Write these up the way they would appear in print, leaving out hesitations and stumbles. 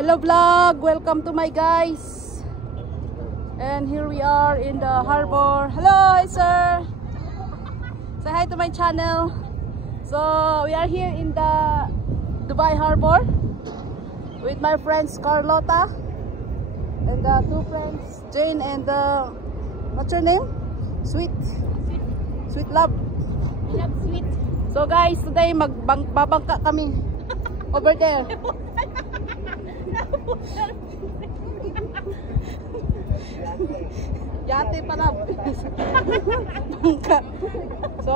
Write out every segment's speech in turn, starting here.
Hello vlog, welcome to my guys. And here we are in the harbor. Hello sir. Say hi to my channel. So we are here in the Dubai harbor with my friends Carlota and the two friends Jane and what's your name? Sweet Love. Love sweet. So guys, today magbabangka kami over there. Yate pala. Bangka. So,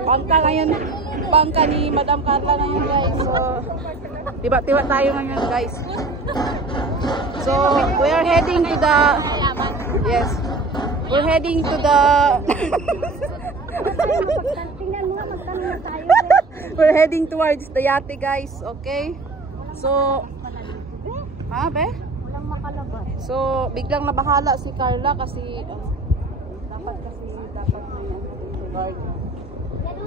bangka ngayon. Bangka ni Madam Carla ngayon guys. So, tiba-tiba tayo ngayon guys. So, we are heading to the... Yes. We're heading to the... We're heading towards the yate guys. Okay? So, be? Walang makalabas. So, biglang nabahala si Carla kasi dapat may guard.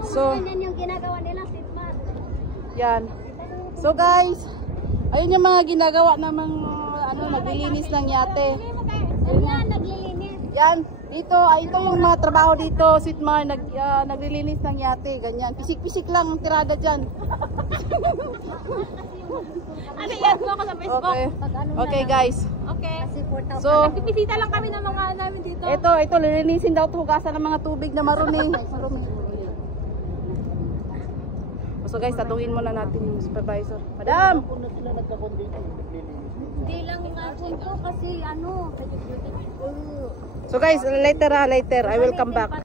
So, yan yung ginagawa nila, Sitman. yan. So guys, ayun yung mga ginagawa ng mga naglilinis ng yate. Yan, naglilinis. Yan, dito, ito yung mga trabaho dito, Sitmar, naglilinis ng yate, ganyan. Pisik-pisik lang ang tirada dyan. Ano yan mo ako sa Facebook? Okay. Okay guys. Okay. So, Nagpipita lang kami ng mga namin dito. ito, lilinisin daw, hugasan ng mga tubig na marumi. So guys, tatungin muna natin yung supervisor. Madam! Hindi lang nga ko kasi ano. So guys, later I will come back.